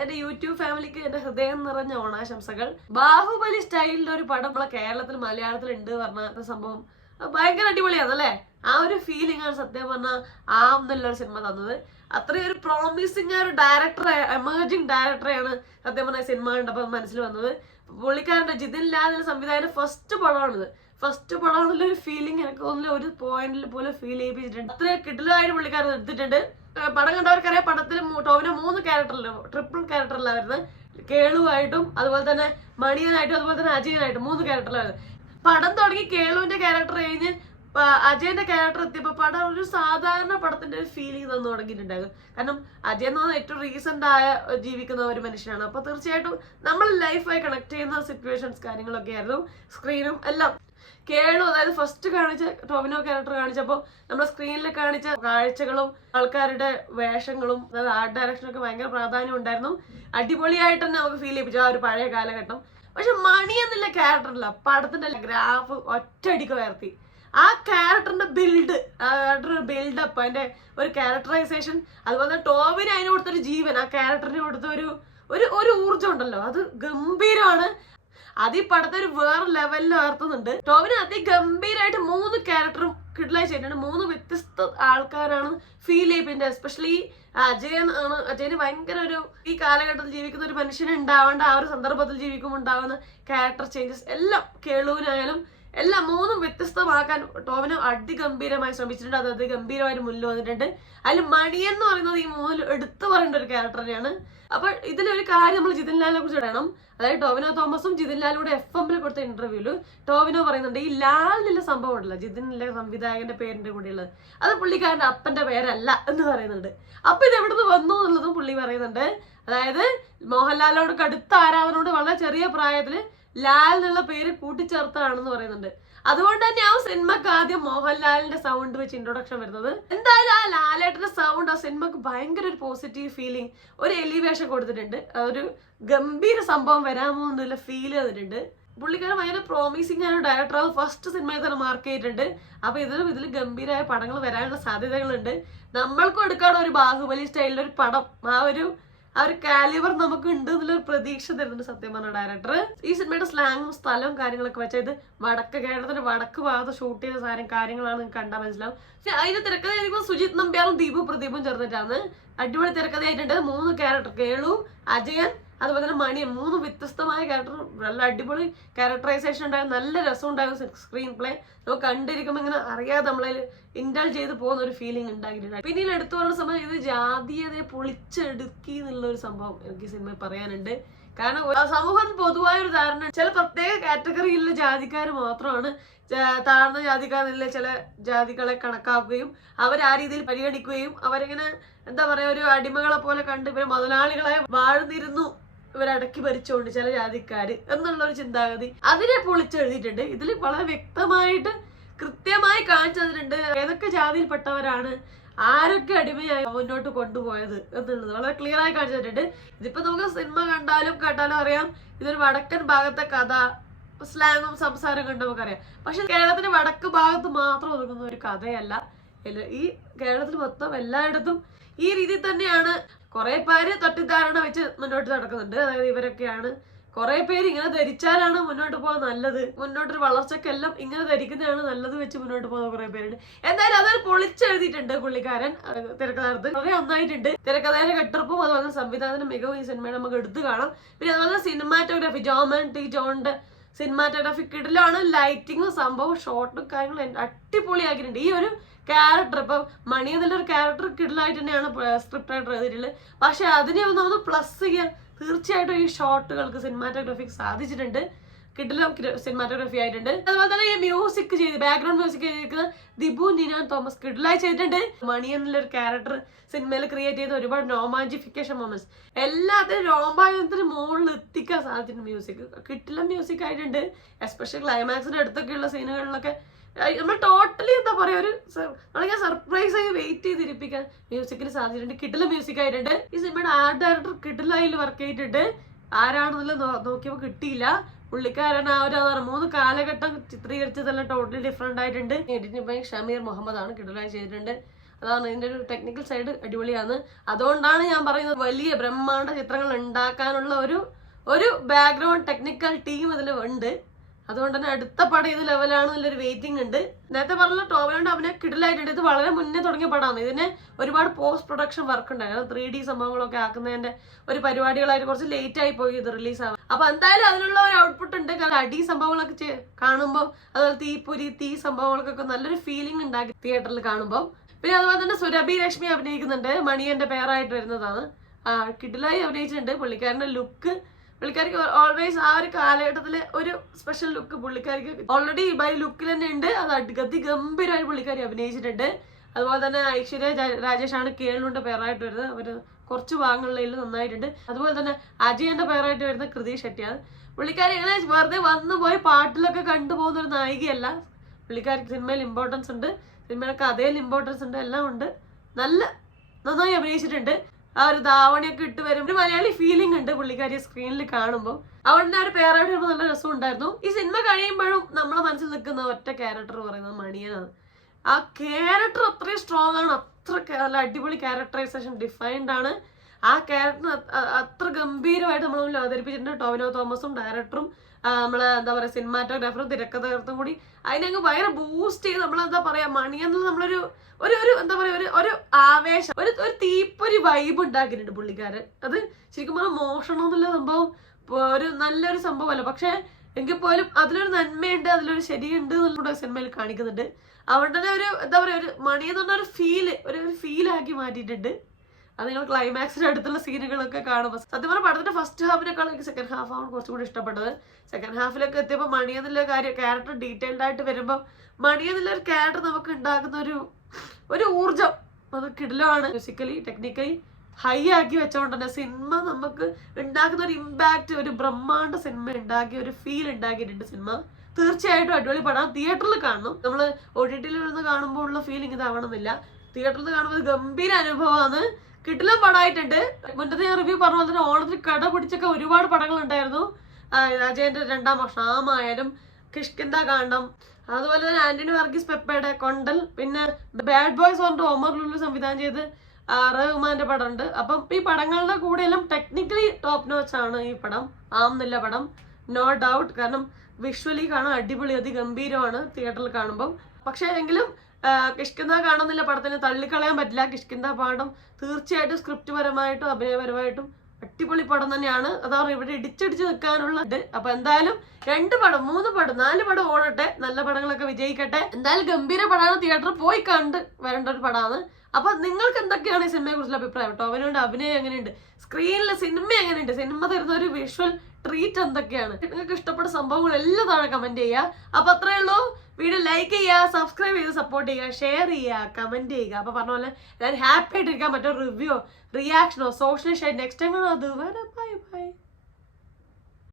എന്റെ യൂട്യൂബ് ഫാമിലിക്ക് എന്റെ ഹൃദയം നിറഞ്ഞ ഓണാശംസകൾ. ബാഹുബലി സ്റ്റൈലിന്റെ ഒരു പടം നമ്മളെ കേരളത്തിൽ മലയാളത്തിൽ ഉണ്ട് പറഞ്ഞ സംഭവം ഭയങ്കര അടിപൊളിയാണ് അല്ലേ. ആ ഒരു ഫീലിംഗ് ആണ് സത്യം പറഞ്ഞാൽ എന്നുള്ളൊരു സിനിമ തന്നത്. അത്രയും ഒരു പ്രോമിസിങ് ഒരു ഡയറക്ടർ, എമേർജിങ് ഡയറക്ടറെയാണ് സത്യം പറഞ്ഞ സിനിമ കണ്ടപ്പോൾ മനസ്സിൽ വന്നത്. പുള്ളിക്കാരന്റെ ജിതിൻ ലാലിന്റെ സംവിധാനം ഫസ്റ്റ് പടമാണിത്. ഫസ്റ്റ് പടമാണെന്നുള്ള ഒരു ഫീലിംഗ് എനിക്ക് തോന്നുന്നില്ല ഒരു പോയിന്റിൽ പോലും ഫീൽ ചെയ്യിപ്പിച്ചിട്ടുണ്ട്. അത്രയും കിടിലമായിട്ട് പുള്ളിക്കാരൻ എടുത്തിട്ടുണ്ട്. പടം കണ്ടവർക്കറിയാം, പടത്തിൽ ടോവിനോ 3 ക്യാരക്ടറിലും ട്രിപ്പിൾ ക്യാരക്ടറിലാണ് വരുന്നത്. കേളുവായിട്ടും അതുപോലെ തന്നെ മണിയനായിട്ടും അതുപോലെ തന്നെ അജയനായിട്ടും 3 ക്യാരക്ടറിലാണ്. പടം തുടങ്ങി കേളുവിന്റെ ക്യാരക്ടർ കഴിഞ്ഞ് അജയന്റെ ക്യാരക്ടർ എത്തിയപ്പോൾ പടം ഒരു സാധാരണ പടത്തിന്റെ ഒരു ഫീലിംഗ് തന്നു തുടങ്ങിയിട്ടുണ്ടായിരുന്നു. കാരണം അജയ് എന്ന് പറഞ്ഞാൽ ഏറ്റവും റീസെന്റ് ആയ ജീവിക്കുന്ന ഒരു മനുഷ്യനാണ്. അപ്പൊ തീർച്ചയായിട്ടും നമ്മൾ ലൈഫായി കണക്ട് ചെയ്യുന്ന സിറ്റുവേഷൻസ് കാര്യങ്ങളൊക്കെ ആയിരുന്നു സ്ക്രീനും എല്ലാം. കേളു അതായത് ഫസ്റ്റ് കാണിച്ച ടോവിനോ ക്യാരക്ടർ കാണിച്ചപ്പോൾ നമ്മുടെ സ്ക്രീനിൽ കാണിച്ച കാഴ്ചകളും ആൾക്കാരുടെ വേഷങ്ങളും അതായത് ആർട്ട് ഡയറക്ഷനൊക്കെ ഭയങ്കര പ്രാധാന്യം ഉണ്ടായിരുന്നു. അടിപൊളിയായിട്ട് തന്നെ നമുക്ക് ഫീൽ ചെയ്യിപ്പിച്ചു ആ ഒരു പഴയ കാലഘട്ടം. പക്ഷെ മണി എന്നുള്ള ക്യാരക്ടറില്ല, പടത്തിന്റെ ഗ്രാഫ് ഒറ്റയടിക്ക് ഉയർത്തി. ആ ക്യാരക്ടറിന്റെ ബിൽഡപ്പ്, അതിന്റെ ഒരു ക്യാരക്ടറൈസേഷൻ, അതുപോലെ ടോവിന് അതിന് കൊടുത്തൊരു ജീവൻ, ആ ക്യാരക്ടറിന് കൊടുത്ത ഒരു ഊർജ്ജം ഉണ്ടല്ലോ, അത് ഗംഭീരമാണ്. അത് ഈ പടത്തെ ഒരു വേറെ ലെവലിൽ ഉയർത്തുന്നുണ്ട്. ടോവിന് അതിഗംഭീരമായിട്ട് 3 ക്യാരക്ടറും കിഡ്ലായി ചെയ്തിട്ടുണ്ട്. 3 വ്യത്യസ്ത ആൾക്കാരാണ് ഫീൽ ചെയ്യിപ്പിക്കുന്നത്. എസ്പെഷ്യലി അജയന് ഭയങ്കര ഒരു ഈ കാലഘട്ടത്തിൽ ജീവിക്കുന്ന ഒരു മനുഷ്യന് ഉണ്ടാവേണ്ട ആ ഒരു സന്ദർഭത്തിൽ ജീവിക്കുമ്പോൾ ഉണ്ടാകുന്ന ക്യാരക്ടർ ചേഞ്ചസ് എല്ലാം കേളുവിനായാലും എല്ലാം 3 വ്യത്യസ്തമാക്കാൻ ടോവിനോ അതിഗംഭീരമായി ശ്രമിച്ചിട്ടുണ്ട്. അത് അതിഗംഭീരമായിട്ട് മുന്നിൽ വന്നിട്ടുണ്ട്. അതിൽ മണിയൻ എന്ന് പറയുന്നത് ഈ 3 എടുത്തു പറയേണ്ട ഒരു ക്യാരക്ടർ തന്നെയാണ്. അപ്പൊ ഇതിലൊരു കാര്യം നമ്മൾ ജിതിൻ ലാലിനെ കുറിച്ച് പറയണം. അതായത് ടോവിനോ തോമസും ജിതിൻ ലാലിലൂടെ FM കൊടുത്ത ഇന്റർവ്യൂല് ടോവിനോ പറയുന്നുണ്ട്, ഈ ലാലിനുള്ള സംഭവം ഉണ്ടല്ലോ, ജിതിനിലെ സംവിധായകന്റെ പേരിന്റെ കൂടെയുള്ളത്, അത് പുള്ളിക്കാരന്റെ അപ്പന്റെ പേരല്ല എന്ന് പറയുന്നുണ്ട്. അപ്പൊ ഇത് എവിടുന്ന് വന്നു എന്നുള്ളതും പുള്ളി പറയുന്നുണ്ട്. അതായത് മോഹൻലാലിനോട് കടുത്ത ആരാധനയോട് വളരെ ചെറിയ പ്രായത്തില് ലാൽ എന്നുള്ള പേര് കൂട്ടിച്ചേർത്താണെന്ന് പറയുന്നുണ്ട്. അതുകൊണ്ട് തന്നെ ആ സിനിമക്ക് ആദ്യം മോഹൻലാലിന്റെ സൗണ്ട് വെച്ച് ഇൻട്രൊഡക്ഷൻ വരുന്നത്. എന്തായാലും ആ ലാലേട്ടന്റെ സൗണ്ട് ആ സിനിമക്ക് ഭയങ്കര ഒരു പോസിറ്റീവ് ഫീലിംഗ്, ഒരു എലിവേഷൻ കൊടുത്തിട്ടുണ്ട്. ഒരു ഗംഭീര സംഭവം വരാമോ എന്നുള്ള ഫീൽ തന്നിട്ടുണ്ട്. പുള്ളിക്കാരൻ ഭയങ്കര പ്രോമിസിങ് ആയ ഡയറക്ടർ അത് ഫസ്റ്റ് സിനിമയിൽ തന്നെ മാർക്ക് ചെയ്തിട്ടുണ്ട്. അപ്പൊ ഇതിൽ ഗംഭീരമായ പടങ്ങൾ വരാനുള്ള സാധ്യതകളുണ്ട്. നമ്മൾക്കും എടുക്കാനുള്ള ഒരു ബാഹുബലി സ്റ്റൈലിലൊരു പടം ആ ഒരു കാലിബർ നമുക്ക് ഉണ്ട് എന്നുള്ളൊരു പ്രതീക്ഷ തരുന്നുണ്ട് സത്യം പറഞ്ഞ ഡയറക്ടർ. ഈ സിനിമയുടെ സ്ലാങ്ങും സ്ഥലവും കാര്യങ്ങളൊക്കെ വെച്ചാൽ ഇത് കേരളത്തിന്റെ വടക്ക് ഭാഗത്ത് ഷൂട്ട് ചെയ്ത കാര്യങ്ങളാണ് കണ്ടാൽ മനസ്സിലാവും. പക്ഷെ അതിന്റെ തിരക്കഥ സുജിത് നമ്പ്യാറും ദീപു പ്രദീപും ചേർന്നിട്ടാണ്. അടിപൊളി തിരക്കഥയായിട്ടുണ്ട്. 3 ക്യാരക്ടർ, കേളു, അജയൻ, അതുപോലെ തന്നെ മണിയൻ, 3 വ്യത്യസ്തമായ ക്യാരക്ടർ, നല്ല അടിപൊളി ക്യാരക്ടറൈസേഷൻ ഉണ്ടായിരുന്നു. നല്ല രസം ഉണ്ടായിരുന്നു സ്ക്രീൻ പ്ലേ. നമുക്ക് കണ്ടിരിക്കുമ്പോൾ ഇങ്ങനെ അറിയാതെ നമ്മളതിൽ ഇൻഡൾജ് ചെയ്ത് പോകുന്ന ഒരു ഫീലിംഗ് ഉണ്ടാക്കിയിട്ടുണ്ട്. പിന്നീട് എടുത്തു പറയുന്ന സമയം ഇത് ജാതീയതയെ പൊളിച്ചെടുക്കി എന്നുള്ളൊരു സംഭവം എനിക്ക് സിനിമയിൽ പറയാനുണ്ട്. കാരണം സമൂഹത്തിൽ പൊതുവായ ഒരു ധാരണ ചില പ്രത്യേക കാറ്റഗറിയിലുള്ള ജാതിക്കാർ മാത്രമാണ് താഴ്ന്ന ജാതിക്കാരിലെ ചില ജാതികളെ കണക്കാക്കുകയും അവർ ആ രീതിയിൽ പരിഗണിക്കുകയും അവരിങ്ങനെ എന്താ പറയാ ഒരു അടിമകളെ പോലെ കണ്ട് ഇവരെ മുതലാളികളെ വാഴ്ന്നിരുന്നു ഇവരടക്കി ഭരിച്ചുകൊണ്ട് ചില ജാതിക്കാര് എന്നുള്ളൊരു ചിന്താഗതി അതിനെ പൊളിച്ചെഴുതിയിട്ടുണ്ട്. ഇതിൽ വളരെ വ്യക്തമായിട്ട് കൃത്യമായി കാണിച്ചു തന്നിട്ടുണ്ട് ഏതൊക്കെ ജാതിയിൽപ്പെട്ടവരാണ് ആരൊക്കെ അടിമയായി മുന്നോട്ട് കൊണ്ടുപോയത് എന്നുള്ളത് വളരെ ക്ലിയർ ആയി കാണിച്ചു തന്നിട്ടുണ്ട്. ഇതിപ്പോ നമുക്ക് സിനിമ കണ്ടാലും കേട്ടാലും അറിയാം ഇതൊരു വടക്കൻ ഭാഗത്തെ കഥ, സ്ലാങ്ങും സംസാരം കണ്ട് നമുക്കറിയാം. പക്ഷെ കേരളത്തിന്റെ വടക്ക് ഭാഗത്ത് മാത്രം ഒതുങ്ങുന്ന ഒരു കഥയല്ല. ഈ കേരളത്തിൽ മൊത്തം എല്ലായിടത്തും ഈ രീതിയിൽ തന്നെയാണ്. കുറെ പേര് തെറ്റിദ്ധാരണ വെച്ച് മുന്നോട്ട് നടക്കുന്നുണ്ട്. അതായത് ഇവരൊക്കെയാണ്, കുറെ പേര് ഇങ്ങനെ ധരിച്ചാലാണ് മുന്നോട്ട് പോകാൻ നല്ലത്, മുന്നോട്ടൊരു വളർച്ചക്കെല്ലാം ഇങ്ങനെ ധരിക്കുന്നതാണ് നല്ലത് വെച്ച് മുന്നോട്ട് പോകുന്ന കുറെ പേരുണ്ട്. എന്തായാലും അതൊരു പൊളിച്ചെഴുതിയിട്ടുണ്ട് പുള്ളിക്കാരൻ. തിരക്കഥാർത്ഥം വളരെ നന്നായിട്ടുണ്ട്. തിരക്കഥയുടെ കെട്ടുറപ്പും അതുപോലെ സംവിധാനത്തിന്റെ മികവും ഈ സിനിമയെ നമുക്ക് എടുത്തു കാണാം. പിന്നെ അതുപോലെ സിനിമാറ്റോഗ്രാഫി, ജോമൻ ടി ജോണിന്റെ സിനിമാറ്റോഗ്രാഫി കിടിലാണ്. ലൈറ്റിങ്ങും സംഭവം ഷോട്ടും കാര്യങ്ങളും അടിപൊളിയാക്കിയിട്ടുണ്ട്. ഈ ഒരു ക്യാരക്ടർ ഇപ്പം മണി എന്നുള്ളൊരു ക്യാരക്ടർ കിടിലായിട്ട് തന്നെയാണ് സ്ക്രിപ്റ്റ് ആയിട്ട് എഴുതിയിട്ടുള്ളത്. പക്ഷെ അതിനെ ഒന്ന് പ്ലസ് ചെയ്യാൻ തീർച്ചയായിട്ടും ഈ ഷോട്ടുകൾക്ക് സിനിമാറ്റോഗ്രാഫിക്ക് സാധിച്ചിട്ടുണ്ട്. കിടിലം സിനിമാറ്റോഗ്രാഫി ആയിട്ടുണ്ട്. അതുപോലെ തന്നെ ഈ മ്യൂസിക് ബാക്ക്ഗ്രൗണ്ട് മ്യൂസിക് ചെയ്തിരിക്കുന്ന ദിബു നിനാൻ തോമസ് കിടിലായി ചെയ്തിട്ടുണ്ട്. മണി എന്നുള്ളൊരു ക്യാരക്ടർ സിനിമയിൽ ക്രിയേറ്റ് ചെയ്ത ഒരുപാട് റൊമാൻറ്റിഫിക്കേഷൻ മൊമെന്റ്സ് എല്ലാത്തിനും രോമാഞ്ചത്തിന് മുകളിൽ എത്തിക്കാൻ സാധിച്ചിട്ടുണ്ട്. മ്യൂസിക് കിടിലം മ്യൂസിക് ആയിട്ടുണ്ട്. എസ്പെഷ്യലി ക്ലൈമാക്സിന്റെ അടുത്തൊക്കെയുള്ള സീനുകളിലൊക്കെ നമ്മൾ ടോട്ടലി എന്താ പറയാ ഒരു നമ്മളിങ്ങനെ സർപ്രൈസ് ആയി വെയിറ്റ് ചെയ്തിരിപ്പിക്കാൻ മ്യൂസിക്കിന് സാധിച്ചിട്ടുണ്ട്. കിടില മ്യൂസിക് ആയിട്ടുണ്ട്. ഈ സിനിമയുടെ ആർട്ട് ഡയറക്ടർ കിടിലായിൽ വർക്ക് ചെയ്തിട്ടുണ്ട്. ആരാണെന്നുള്ള നോക്കിയപ്പോൾ കിട്ടിയില്ല. പുള്ളിക്കാരൻ ആ ഒരു 3 കാലഘട്ടം ചിത്രീകരിച്ചതെല്ലാം ടോട്ടലി ഡിഫറെന്റ് ആയിട്ടുണ്ട്. എഡിറ്റിംഗ് ബൈ ഷമീർ മുഹമ്മദ് ആണ്. കിടിലായി ചെയ്തിട്ടുണ്ട്. അതാണ് ഇതിന്റെ ഒരു ടെക്നിക്കൽ സൈഡ് അടിപൊളിയാണ്. അതുകൊണ്ടാണ് ഞാൻ പറയുന്നത് വലിയ ബ്രഹ്മാണ്ഡ ചിത്രങ്ങൾ ഉണ്ടാക്കാനുള്ള ഒരു ബാക്ക്ഗ്രൗണ്ട് ടെക്നിക്കൽ ടീം ഇതിൽ ഉണ്ട്. അതുകൊണ്ട് തന്നെ അടുത്ത പടം ഇത് ലെവലാണെന്നുള്ളൊരു വെയിറ്റിംഗ് ഉണ്ട്. നേരത്തെ പറഞ്ഞ ടോവിനോയുടെ അഭിനയം കിടിലായിട്ടുണ്ട്. ഇത് വളരെ മുന്നേ തുടങ്ങിയ പടമാണ്. ഇതിന് ഒരുപാട് പോസ്റ്റ് പ്രൊഡക്ഷൻ വർക്ക് ഉണ്ടായിരുന്നു. 3D സംഭവങ്ങളൊക്കെ ആക്കുന്നതിന്റെ ഒരു പരിപാടികളായിട്ട് കുറച്ച് ലേറ്റ് ആയി പോയി ഇത് റിലീസ് ആവാൻ. അപ്പൊ എന്തായാലും അതിനുള്ള ഒരു ഔട്ട്പുട്ട് ഉണ്ട്. കാരണം അടി സംഭവങ്ങളൊക്കെ കാണുമ്പോൾ അതുപോലെ തീപ്പൊരി തീ സംഭവങ്ങൾക്കൊക്കെ നല്ലൊരു ഫീലിംഗ് ഉണ്ടാക്കി തിയേറ്ററിൽ കാണുമ്പോൾ. പിന്നെ അതുപോലെ തന്നെ സുരഭി ലക്ഷ്മി അഭിനയിക്കുന്നുണ്ട്. മണിയന്റെ പേരായിട്ട് വരുന്നതാണ്. കിടിലായി അഭിനയിച്ചിട്ടുണ്ട്. പുള്ളിക്കാരിക്ക് ഓൾവേസ് ആ ഒരു കാലഘട്ടത്തിലെ ഒരു സ്പെഷ്യൽ ലുക്ക് പുള്ളിക്കാരിക്ക് ഓൾറെഡി ബൈ ലുക്കിൽ തന്നെ ഉണ്ട്. അത് ഗംഭീരമായി പുള്ളിക്കാരി അഭിനയിച്ചിട്ടുണ്ട്. അതുപോലെ തന്നെ ഐശ്വര്യ രാജേഷാണ് കേളുവിന്റെ പേരായിട്ട് വരുന്നത്. അവര് കുറച്ച് ഭാഗങ്ങളിൽ നന്നായിട്ടുണ്ട്. അതുപോലെ തന്നെ അജയന്റെ പേരായിട്ട് വരുന്ന കൃതി ഷെട്ടിയാണ്. പുള്ളിക്കാരി അങ്ങനെ വെറുതെ വന്നു പോയി പാട്ടിലൊക്കെ കണ്ടുപോകുന്ന ഒരു നായികയല്ല. പുള്ളിക്കാരിക്ക് സിനിമയിൽ ഇമ്പോർട്ടൻസ് ഉണ്ട്, സിനിമയുടെ കഥയിൽ ഇമ്പോർട്ടൻസ് ഉണ്ട്, എല്ലാം ഉണ്ട്. നന്നായി അഭിനയിച്ചിട്ടുണ്ട്. ആ ഒരു ധാവണിയൊക്കെ ഇട്ട് വരും. ഒരു മലയാളി ഫീലിംഗ് ഉണ്ട് പുള്ളിക്കാരിയെ സ്ക്രീനിൽ കാണുമ്പോൾ. അവളുടെ ആ ഒരു പേരായിട്ട് വരുമ്പോൾ നല്ല രസം ഉണ്ടായിരുന്നു. ഈ സിനിമ കഴിയുമ്പോഴും നമ്മളെ മനസ്സിൽ നിൽക്കുന്ന ഒറ്റ ക്യാരക്ടർ പറയുന്നത് മണിയനാണ്. ആ ക്യാരക്ടർ അത്രയും സ്ട്രോങ് ആണ്. അത്ര നല്ല അടിപൊളി ക്യാരക്ടറൈസേഷൻ ഡിഫൈൻഡ് ആണ്. ആ ക്യാരക്ടർ അത്ര ഗംഭീരമായിട്ട് നമ്മൾ മുന്നിൽ അവതരിപ്പിച്ചിട്ടുണ്ട്. ടോവിനോ തോമസും ഡയറക്ടറും നമ്മളെ എന്താ പറയാ സിനിമാറ്റോഗ്രാഫറും തിരക്കഥാകൃത്തും കൂടി അതിനങ്ങ് ഭയങ്കര ബൂസ്റ്റ് ചെയ്ത് നമ്മളെന്താ പറയാ മണിയെന്നുള്ള നമ്മളൊരു ഒരു എന്താ പറയാ ഒരു ആവേശം ഒരു തീപ്പൊരി വൈബ് ഉണ്ടാക്കിയിട്ടുണ്ട് പുള്ളിക്കാരൻ. അത് ശരിക്കും പറഞ്ഞാൽ മോഷണം എന്നുള്ള സംഭവം ഒരു നല്ലൊരു സംഭവമല്ല. പക്ഷെ എങ്കിൽ പോലും അതിലൊരു നന്മയുണ്ട്, അതിലൊരു ശരിയുണ്ട് എന്നുള്ള സിനിമയിൽ കാണിക്കുന്നുണ്ട്. അവിടെ തന്നെ ഒരു എന്താ പറയാ ഒരു മണിയെന്ന് പറഞ്ഞ ഒരു ഫീലാക്കി മാറ്റിയിട്ടുണ്ട്. അത് നിങ്ങൾ ക്ലൈമാക്സിന്റെ അടുത്തുള്ള സീനുകളൊക്കെ കാണുമ്പോൾ സത്യം പറഞ്ഞാൽ പടത്തിന്റെ ഫസ്റ്റ് ഹാഫിനേക്കാളും എനിക്ക് സെക്കൻഡ് ഹാഫ് ആണ് കുറച്ചും കൂടി ഇഷ്ടപ്പെട്ടത്. സെക്കൻഡ് ഹാഫിലൊക്കെ എത്തിയപ്പോൾ മണിയെന്നുള്ള ക്യാരക്ടർ ഡീറ്റെയിൽഡ് ആയിട്ട് വരുമ്പോൾ മണിയെന്നുള്ള ഒരു ക്യാരക്ടർ നമുക്ക് ഉണ്ടാക്കുന്ന ഒരു ഊർജം അത് കിടിലമാണ്. മ്യൂസിക്കലി ടെക്നിക്കലി ഹൈ ആക്കി വെച്ചോണ്ട് തന്നെ സിനിമ നമുക്ക് ഉണ്ടാക്കുന്ന ഒരു ഇമ്പാക്ട്, ഒരു ബ്രഹ്മാണ്ഡ സിനിമ ഉണ്ടാക്കിയ ഒരു ഫീൽ ഉണ്ടാക്കിയിട്ടുണ്ട് സിനിമ. തീർച്ചയായിട്ടും അടിപൊളി പടം. തിയേറ്ററിൽ കാണണം. നമ്മൾ OTT-ൽ നിന്ന് കാണുമ്പോൾ ഉള്ള ഫീലിംഗ് ഇതാവണമെന്നില്ല. തിയേറ്ററിൽ കാണുമ്പോൾ ഗംഭീര അനുഭവമാണ്. കിടിലം പടമായിട്ടുണ്ട്. മുന്നത്തെ ഞാൻ റിവ്യൂ പറഞ്ഞ പോലെ തന്നെ ഓണത്തിന് കട പിടിച്ചൊക്കെ ഒരുപാട് പടങ്ങൾ ഉണ്ടായിരുന്നു. അജയന്റെ 2ാം വർഷം ആമായാലും കിഷ്കിന്ദ കാണ്ഡം, അതുപോലെ തന്നെ ആന്റണി വർഗീസ് പെപ്പയുടെ കൊണ്ടൽ, പിന്നെ ബാഡ് ബോയ്സ് പറഞ്ഞിട്ട് ഒമർ ലുലു സംവിധാനം ചെയ്ത് റഹ്മാന്റെ പടം ഉണ്ട്. അപ്പം ഈ പടങ്ങളുടെ കൂടെ എല്ലാം ടെക്നിക്കലി ടോപ്പ് നോച്ച് ആണ് ഈ പടം. ആംന്നില്ല പടം, നോ ഡൗട്ട്. കാരണം വിഷ്വലി കാണാൻ അടിപൊളി അതിഗംഭീരമാണ് തിയേറ്ററിൽ കാണുമ്പോൾ. പക്ഷേ എങ്കിലും കിഷ്കിന്ദ കാണുന്നില്ല പടത്തിന് തള്ളിക്കളയാൻ പറ്റില്ല. കിഷ്കിന്ദ പാഠം തീർച്ചയായിട്ടും സ്ക്രിപ്റ്റ് പരമായിട്ടും അഭിനയപരമായിട്ടും അടിപൊളി പടം തന്നെയാണ്. അതാണ് ഇവിടെ ഇടിച്ചടിച്ച് നിൽക്കാനുള്ള ഇത്. അപ്പൊ എന്തായാലും 2 പടം 3 പടം 4 പടം ഓടട്ടെ, നല്ല പടങ്ങളൊക്കെ വിജയിക്കട്ടെ. എന്തായാലും ഗംഭീര പടമാണ്. തിയേറ്ററിൽ പോയി കണ്ട് വരേണ്ട ഒരു പടമാണ്. അപ്പൊ നിങ്ങൾക്ക് എന്തൊക്കെയാണ് ഈ സിനിമയെ കുറിച്ചുള്ള അഭിപ്രായം? ടോവിനോയുടെ അഭിനയം എങ്ങനെയുണ്ട്, സ്ക്രീനിലെ സിനിമ എങ്ങനെയുണ്ട്, സിനിമ തരുന്ന ഒരു വിഷ്വൽ ട്രീറ്റ് എന്തൊക്കെയാണ്, നിങ്ങൾക്ക് ഇഷ്ടപ്പെട്ട സംഭവങ്ങൾ എല്ലാം താഴെ കമന്റ് ചെയ്യുക. അപ്പൊ അത്രേ ഉള്ളൂ. വീഡിയോ ലൈക്ക് ചെയ്യുക, സബ്സ്ക്രൈബ് ചെയ്ത് സപ്പോർട്ട് ചെയ്യുക, ഷെയർ ചെയ്യുക, കമന്റ് ചെയ്യുക. അപ്പൊ പറഞ്ഞ പോലെ എല്ലാവരും ഹാപ്പി ആയിട്ടിരിക്കാൻ മറ്റൊരു റിവ്യൂ റിയാക്ഷനോ സോഷ്യൽ ഷെയർ നെക്സ്റ്റ് ടൈം അതുവരെ